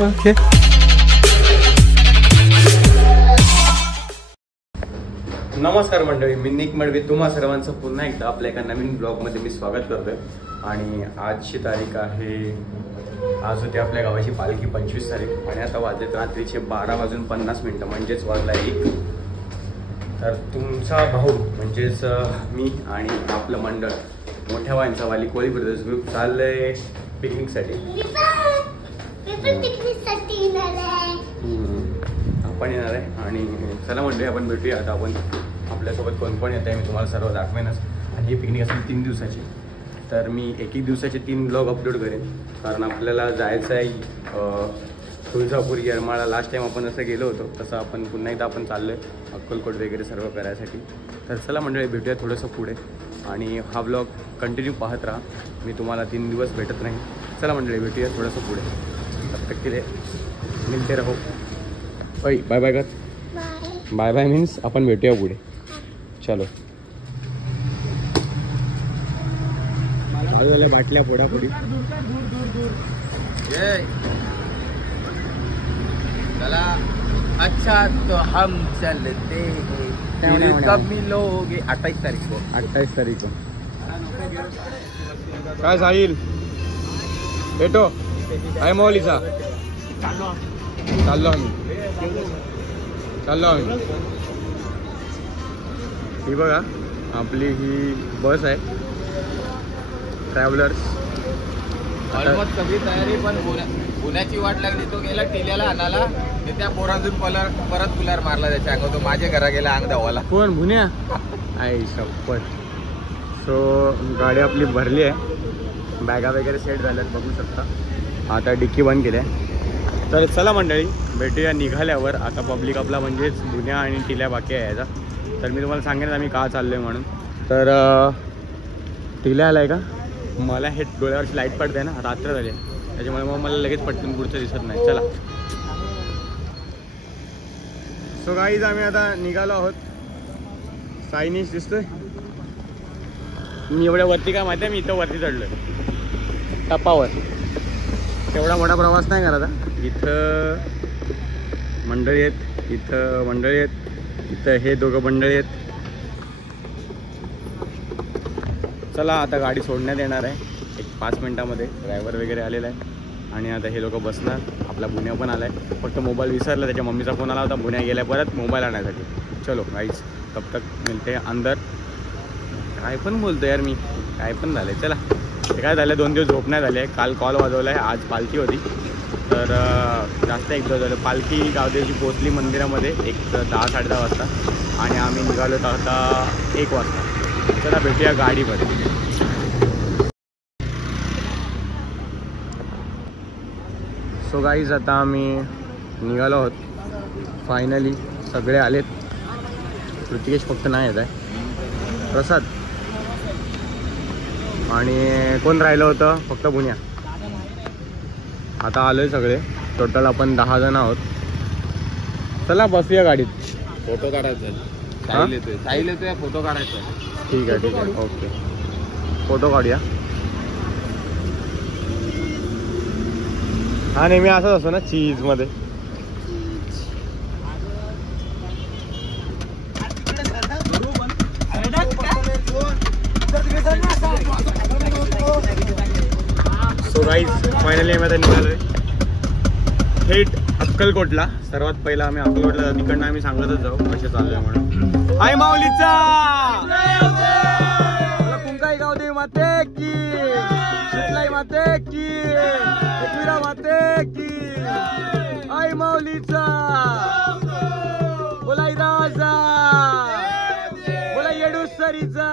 Okay. नमस्कार मंडळी, मी निक मडवी तुम्हा सर्वांचं पुन्हा एकदा आपल्या एका नवीन ब्लॉगमध्ये मी स्वागत करतोय. आणि आजची तारीख आहे, आज होती आपल्या गावाची पालखी 25 तारीख आणि आता वाजलेत रात्रीचे 12:50 म्हणजेच वाजला 1. तर तुमचा भाऊ म्हणजेच मी आणि आपलं मंडळ मोठ्या वायांचा वाली कोळी ब्रदर्स ग्रुप चाललंय पिकनिकसाठी. आपण येणार आहे आणि चला मंडळी आपण भेटूया. आता आपण आपल्यासोबत कोण कोण येत आहे मी तुम्हाला सर्व दाखवेनच. आणि ही पिकनिक असेल 3 दिवसाची. तर मी एक दिवसाचे 3 ब्लॉग अपलोड करेन, कारण आपल्याला जायचं आहे तुळजापूर येरमाळा. लास्ट टाइम आपण असं गेलो होतो तसं आपण पुन्हा एकदा आपण चाललो आहे अक्कलकोट वगैरे सर्व करायसाठी. तर चला मंडळी भेटूया थोडंसं पुढे आणि हा ब्लॉग कंटिन्यू पाहत राहा. मी तुम्हाला 3 दिवस भेटत नाही. चला मंडळी भेटूया थोडंसं पुढे. तब तक के लिए मिलते रहो. बाय बाय कर. बाय बाय मीन्स आपण भेटूया पुढे. चलो चालू झाल्या बाटल्या फोडाफोडी. चला अच्छा तो हम चलते हैं कब मिलोगे. 28 तारीख को. 28 तारीख को. काय साहिल भेटो आहे माऊलीचा. चाललो आम्ही. ही बघा आपली ही बस आहे ट्रॅव्हलर्स. ऑलमोस्ट सगळी तयारी, पण पुण्याची वाट लागली. तो गेला टिल्याला आणाला, ते त्या पोरांतून परत कुलार मारला त्याच्या अंगावर. तो माझ्या घरा गेला अंग धावाला. कोण भुन्या आई शपथ. सो गाडी आपली भरली आहे, बॅगा वगैरे सेट झाल्यात बघू शकता. आता डिक्की बंद केली आहे. तर चला मंडळी भेटूया निघाल्यावर. आता पब्लिक आपला म्हणजेच भुन्या आणि टिल्या बाकी आहे याचा. तर मी तुम्हाला सांगेन आम्ही का चाललो आहे म्हणून. तर टिल्या आला आहे का, मला हे डोळ्यावरची लाईट पडते ना, रात्र झाली आहे त्याच्यामुळे मग मला लगेच पटकन पुढचं दिसत नाही. चला सो गाईज आम्ही आता निघालो आहोत. साईनीश दिसतोय. मी एवढ्या वरती काय माहिती आहे, मी इथं वरती चढलोय टपावर. एवढा मोठा प्रवास नाही करायचा. इथं मंडळी आहेत, इथं मंडळी आहेत, इथं हे दोघं मंडळी आहेत. चला आता गाडी सोडण्यात येणार आहे एक 5 मिनिटामध्ये. ड्रायव्हर वगैरे आलेला आहे आणि आता हे लोक बसणार. आपला भुन्या पण आला आहे, फक्त मोबाईल विसरला. त्याच्या मम्मीचा फोन आला होता, भुन्या गेला परत मोबाईल आणण्यासाठी. चलो गाईस तब तक मिळते अंदर. काय पण बोलतो यार मी, काय पण झालं आहे. चला ते काय झालं, 2 दिवस झोप नाही झाले. काल कॉल वाजवला आहे, आज पालखी होती. तर जास्त 1 दिवस झालं. पालखी गावदेवची पोचली मंदिरामध्ये 10-10:30 वाजता आणि आम्ही निघालो आता 1 वाजता. चला भेटूया गाडीमध्ये. सो गाईज आता आम्ही निघालो आहोत फायनली. सगळे आलेत. ऋतिकेश फक्त नाही येत आहे. प्रसाद आणि कोण राहिलं होतं, फक्त भुन्या. आता आलोय सगळे. टोटल आपण 10 जण आहोत. चला बसूया गाडीत. फोटो काढायचा. साहिल येतोय फोटो काढायचा. ठीक आहे ओके. फोटो काढूया. हा नेहमी असंच असतो ना चीजमध्ये. सो गाईज फायनली आम्ही आता निघालोय थेट अक्कलकोटला. सर्वात पहिला आम्ही अक्कलकोटला, तिकडनं आम्ही सांगतच जाऊ कसे चाललोय म्हणून. आई माऊलीचा कुंकाई गावदेवी माते की, शीतलाई माते की, एकविरा माते की. आई माऊलीचा बोलाई राजा, बोला येडूसरीचा.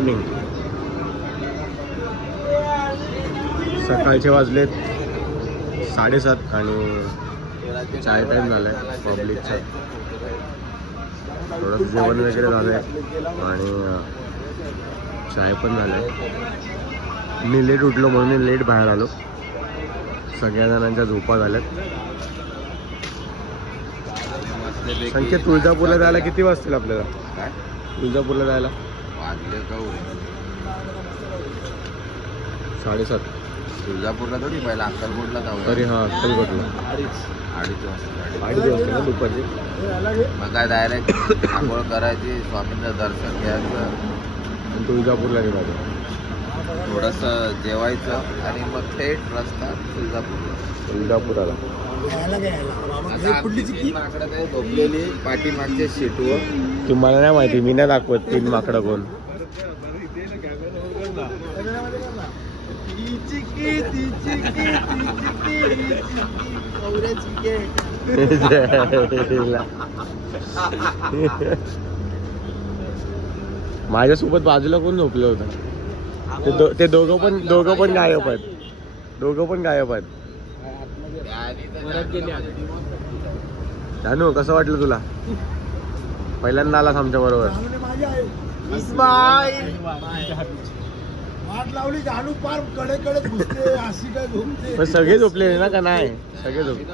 मॉर्निंग. सकाळचे वाजलेत 7:30 आणि चाय टाईम झालाय पब्लिकचा. थोडंसं जेवण वगैरे झालंय आणि चाय पण झालंय. मी लेट उठलो म्हणून मी लेट बाहेर आलो. सगळ्या जणांच्या झोपा झाल्यात. संकेत, तुळजापूरला जायला किती वाजतील आपल्याला? काय तुळजापूरला जायला वाजले का 7:30. तुळजापूरला थोडी पहिला अक्कलकोटला जाऊ. तरी हा अक्कलकोटला 2:30 वाजता 2:30 वाजता ना दुपारची. मग काय डायरेक्ट आंघोळ करायची, स्वामींचं दर्शन घ्यायचं, आणि तुळजापूरला गेला थोडंसं जेवायचं आणि मग थेट रस्ता तुळजापुराला. माकडं काय झोपलेली पाठीमागच्या सीटवर. तुम्हाला नाही माहिती, मी नाही दाखवत 3 माकडं कोण. माझ्यासोबत बाजूला कोण झोपलं होतं? ते दोघं पण गायब आहेत. दोघं पण गायब आहेत. जानू, कसं वाटलं तुला? पहिल्यांदा आलास आमच्या बरोबर. सगळे झोपले ना का नाही? सगळे झोपले.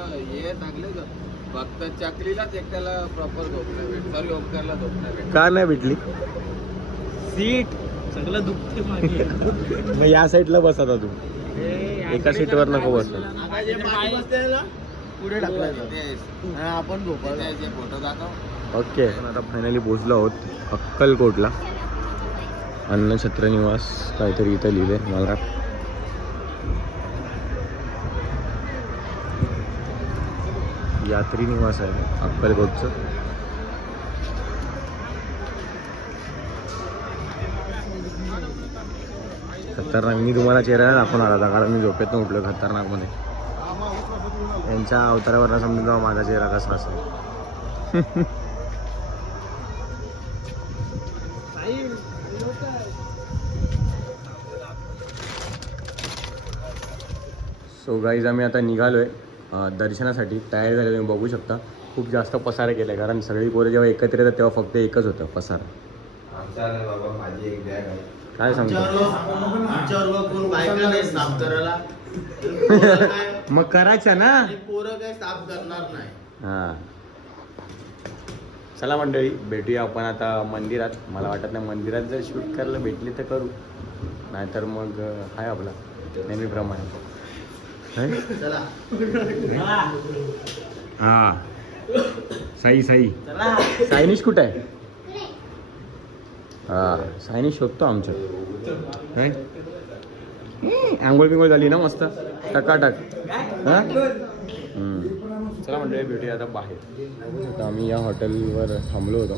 फक्त चकलीलाच एकट्याला प्रॉपर झोपणं सॉरी ओमकारला झोपणं का नाही भेटली सीट? सगळं दुखते मागे. मग या साईडला बस आता तू. एका सीटवर नको बस. पुढे टाकलं आपण झोपायला फोटो दाखव. ओके, आता फायनली पोहोचलो आहोत अक्कलकोटला. अन्नछत्र निवास काहीतरी इथं लिहिलंय मला. यात्री निवास आहे अक्कलकोटचं. खतरनाक. मी तुम्हाला चेहरा दाखवून आला होता कारण मी झोपेत न उठलो खतरनाक मध्ये. यांच्या अवतारावर समजून जावा माझा चेहरा कसा असेल. सो गाईज, आम्ही आता निघालोय दर्शनासाठी. तयारी झाली तुम्ही बघू शकता. खूप जास्त पसारा केला आहे कारण सगळी पोरं जेव्हा एकत्र येतात तेव्हा फक्त एकच होतं पसारा. बाबा माझी एक बॅग आहे. काय सांगतो? मग करायचं ना. पोरं काय साफ करणार नाही. हां, चला मंडळी, भेटूया आपण आता मंदिरात. मला वाटत नाही मंदिरात जर शूट करायला भेटली तर करू, नाहीतर मग आहे आपला नेहमीप्रमाणे. हा, साईनिश कुठं आहे? हा, साईनिश शोधतो आमच्या. काय आंघोळ बिंघोळ झाली ना मस्त टकाटक. हा, चला मंडळी, भेटूया आता बाहेर. आता आम्ही या हॉटेलवर थांबलो होतो.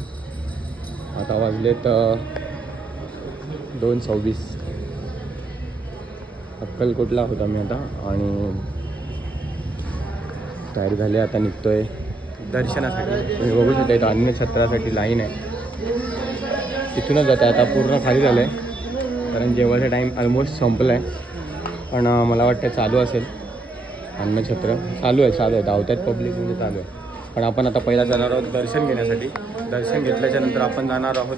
आता वाजलेत 2:26. अक्कलकोटला होतो आम्ही आता आणि तयारी झाली. आता निघतोय दर्शनासाठी. तुम्ही बघू शकता इथं अन्नछत्रासाठी लाईन आहे. तिथूनच जातं. आता पूर्ण खाली झालं आहे कारण जेवायचा टाईम ऑलमोस्ट संपला आहे. पण मला वाटतं चालू असेल अन्नछत्र. चालू आहे धावतात पब्लिक म्हणजे चालू आहे. पण आपण आता पहिला जाणार आहोत दर्शन घेण्यासाठी. दर्शन घेतल्याच्या नंतर आपण जाणार आहोत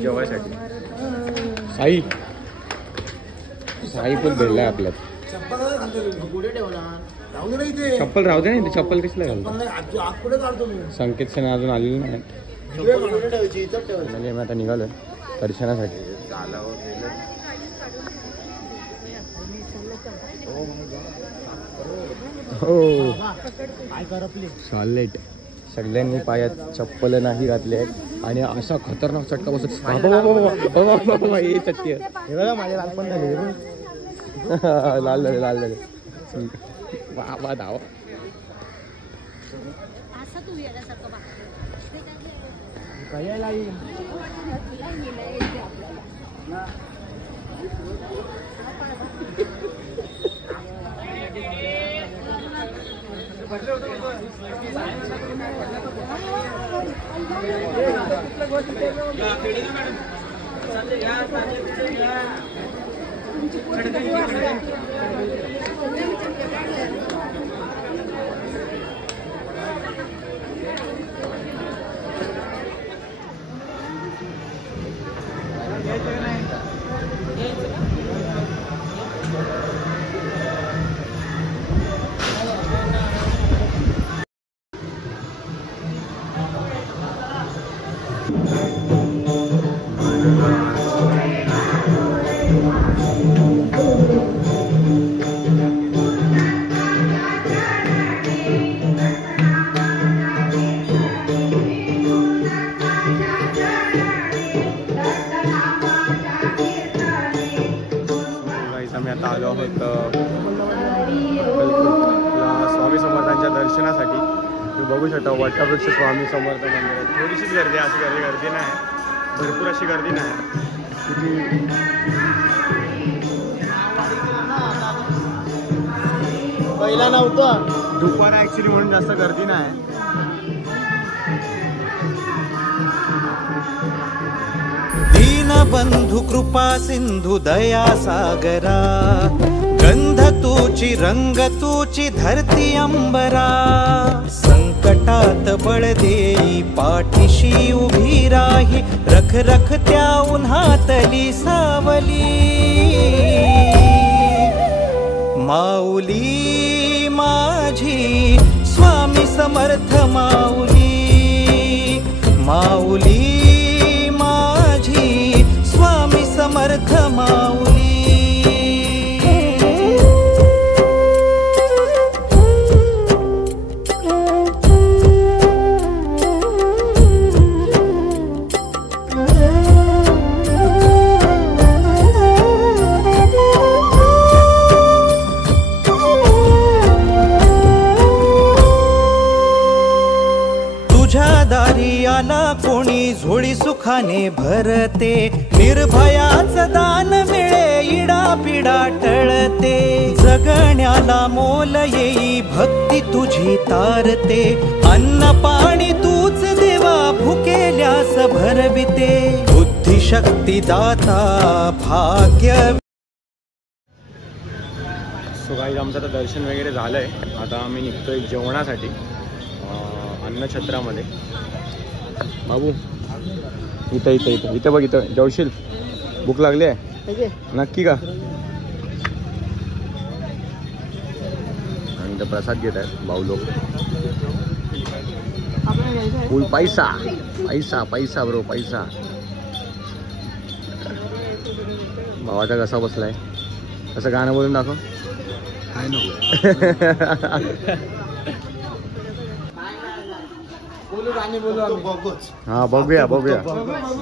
जेवायसाठी. साई पण भेटला आहे आपल्यात. चप्पल राहू दे ना. चप्पल कसला घालतो? संकेत सेना अजून आलेली नाही. म्हणजे मी आता निघालोय दर्शनासाठी. हो, चाललेट. सगळ्यांनी पायात चप्पल नाही घातले आहेत आणि असा खतरनाक चटका बसत. बाबा हे चटकी हे बघा माझे लालपण झाले. लाल झाले बाबा धावा. आम्ही आता आलो आहोत स्वामी समर्थांच्या दर्शनासाठी. तुम्ही बघू शकता वटवृक्ष स्वामी समर्थ मंदिरात थोडीशीच गर्दी आहे, अशी गर्दी नाही, भरपूर अशी गर्दी नाही. पहिला नव्हतं दुपार ऍक्च्युली म्हणून जास्त गर्दी नाही. दीनबंधु कृपा सिंधु दया सागरा गंध तूची रंग तूची धरती अंबरा संकटात बळ देई पाठीशी उभी राही रख रख त्या उन्हातली सावली माऊली माझी स्वामी समर्थ माऊली माऊली स्वामी समर्थ माऊली. तुझ्या दारी आला कोणी झोळी सुखाने भरते निर्भयाचं दान मिळे इडा पिडा टळते जगण्याला मोल येई भक्ती तुझी तारते अन्न पाणी तूच देवा भुकेल्यास भरविते बुद्धी शक्ती दाता भाग्य. सो गाईज आमचं आता दर्शन वगैरे झालंय. आता आम्ही निघतोय जेवणासाठी अन्नछत्रामध्ये. बाबू इथं इथं इथं इथं बघ, इथं जेवशील? भूक लागली आहे नक्की का? आणि इथं प्रसाद घेत आहेत भाऊ लोक. फुल पैसा पैसा पैसा ब्रो पैसा. भावाचा कसा बसलाय? असं गाणं बोलून दाखव. काय नको हा बघूया बघूया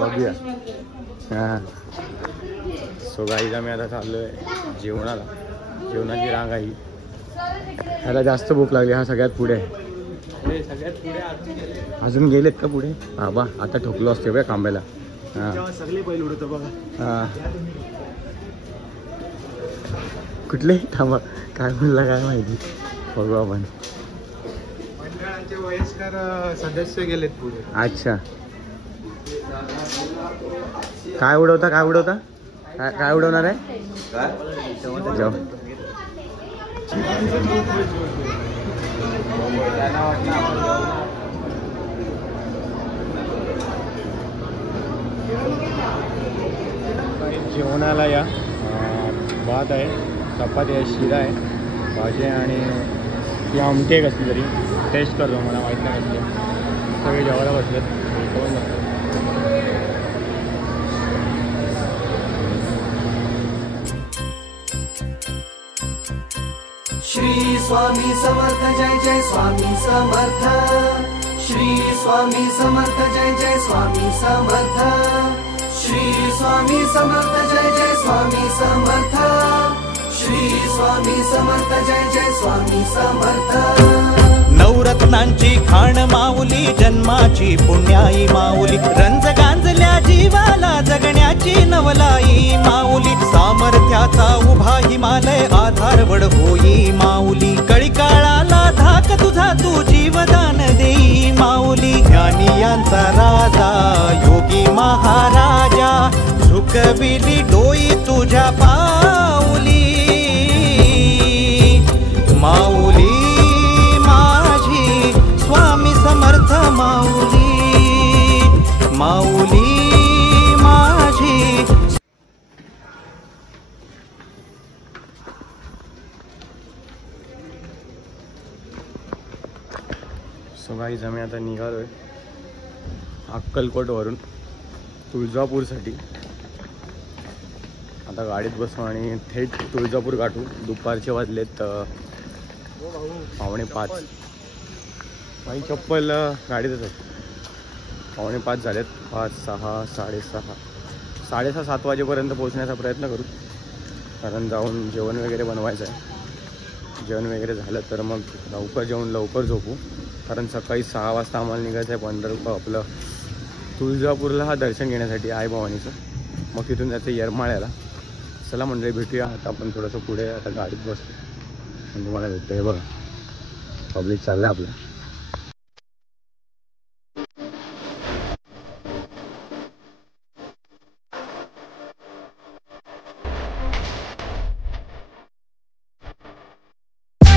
बघूया. हां सो गाईज आम्ही आता चाललोय जेवणाला. जेवणाची रांग आहे. ह्याला जास्त भूक लागली. हा सगळ्यात पुढे आहे. अजून गेलेत का पुढे? हा बा आता ठोकलो असते बघा खांब्याला. हां सगळे बैल उडवतो बघा. हां कुठले थांबा काय म्हणला काय माहिती. बघू आपण. वयस्कर सदस्य गेलेत पुढे. अच्छा काय उडवता काय उडवता काय उडवणार आहे? जेवणाला या भात आहे, चपाती आहे, शिरा आहे, भाजी आणि ती आमटी आहे कसली तरी. टेस्ट करतो, मला माहीत नाही कसली. सगळे जेवायला बसलेत. श्री स्वामी समर्थ जय जय स्वामी समर्थ. श्री स्वामी समर्थ जय जय स्वामी समर्थ. श्री स्वामी समर्थ जय जय स्वामी समर्थ. श्री स्वामी समर्थ जय जय स्वामी समर्थ. नवरत्नांची खाण माऊली जन्माची पुण्याई माऊली रंज गांजल्या जीवाला जगण्याची नवलाई माऊली सामर्थ्याचा उभा हिमालय आधारवड होई माऊली कळी काळाला धाक तुझा तू जीवदान देई माऊली ज्ञानी यांचा राजा योगी महाराजा झुकविली डोई तुझ्या पाऊली माऊली माझी स्वामी समर्थ माऊली माऊली माझी. सो गाईज आम्ही आता निघालोय अक्कलकोटवरून तुळजापूरसाठी. आता गाडीत बसू आणि थेट तुळजापूर गाठू. दुपारचे वाजलेत 4:45. काही चप्पल गाडीतच आहे. 4:45 झालेत. 5, 6, 6:30, 6:30, 7 वाजेपर्यंत पोहोचण्याचा प्रयत्न करू. कारण जाऊन जेवण वगैरे बनवायचं आहे. जेवण वगैरे झालं तर मग लवकर जेवून लवकर झोपू. कारण सकाळी 6 वाजता आम्हाला निघायचं आहे आपलं तुळजापूरला हा दर्शन घेण्यासाठी आई भवानीचं. मग तिथून जायचं येरमाळ्याला. चला मंडळी भेटूया. आता आपण थोडंसं पुढे आता गाडीत बसतो आणि तुम्हाला भेटतो. हे बघा पब्लिक चाललं आहे आपलं.